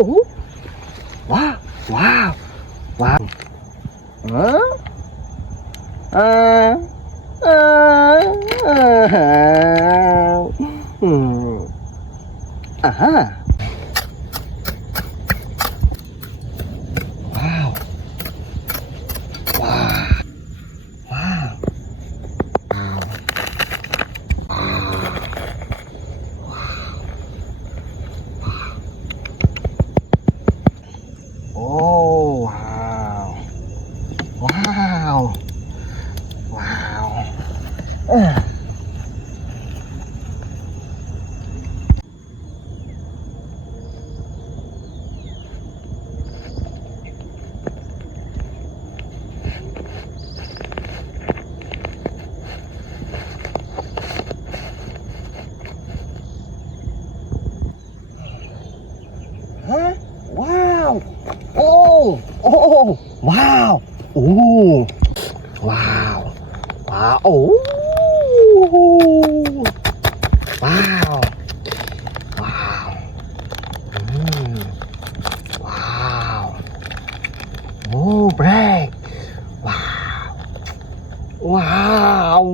โอ้ว้าวว้าวว้าวเออเออเออฮะว้าวว้าวว้าวโอ้ว้าวว้าวว้าวฮะว้าวโอ้โอ้ว้าวโอ้ว้าวว้าวโอ้ว้าวว้าวว้าวโอ้แบรกว้าวว้าว